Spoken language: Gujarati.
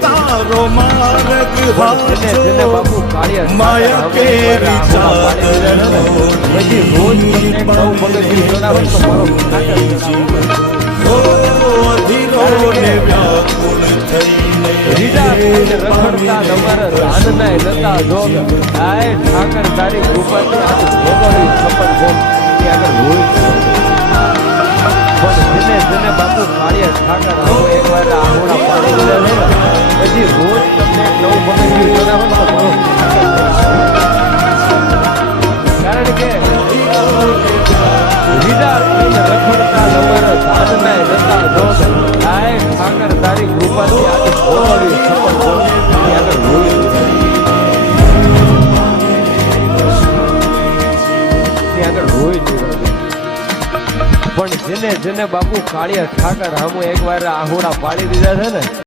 તારો માર્ગ હાચો માયા કેરી અધીરો ને વ્યાકુળ થઈને રખડતા તમારા ધાનના લતા જો આય ઠાકર તારી કૃપાથી આ ભોગવડી સફળ ભોગ ત્યાં આગળ હોય પણ જેને બાપુ કાળિયા ઠાકર આવો એકવાર આહોડા પાડી દીધા છે પછી રોજ તમને નવું પગથિયું જણાવો તો બરો કારણ કે રીડા રખડતા તમારા ધાનના લતા જો આય ઠાકર તારી કૃપાથી આ ભોગવડી સફળ ભોગ ત્યાં આગળ હોય ત્યાં આગળ હોય પણ જેને બાપુ કાળિયા ઠાકર હામું એકવાર આહોડા પાડી દીધા છે ને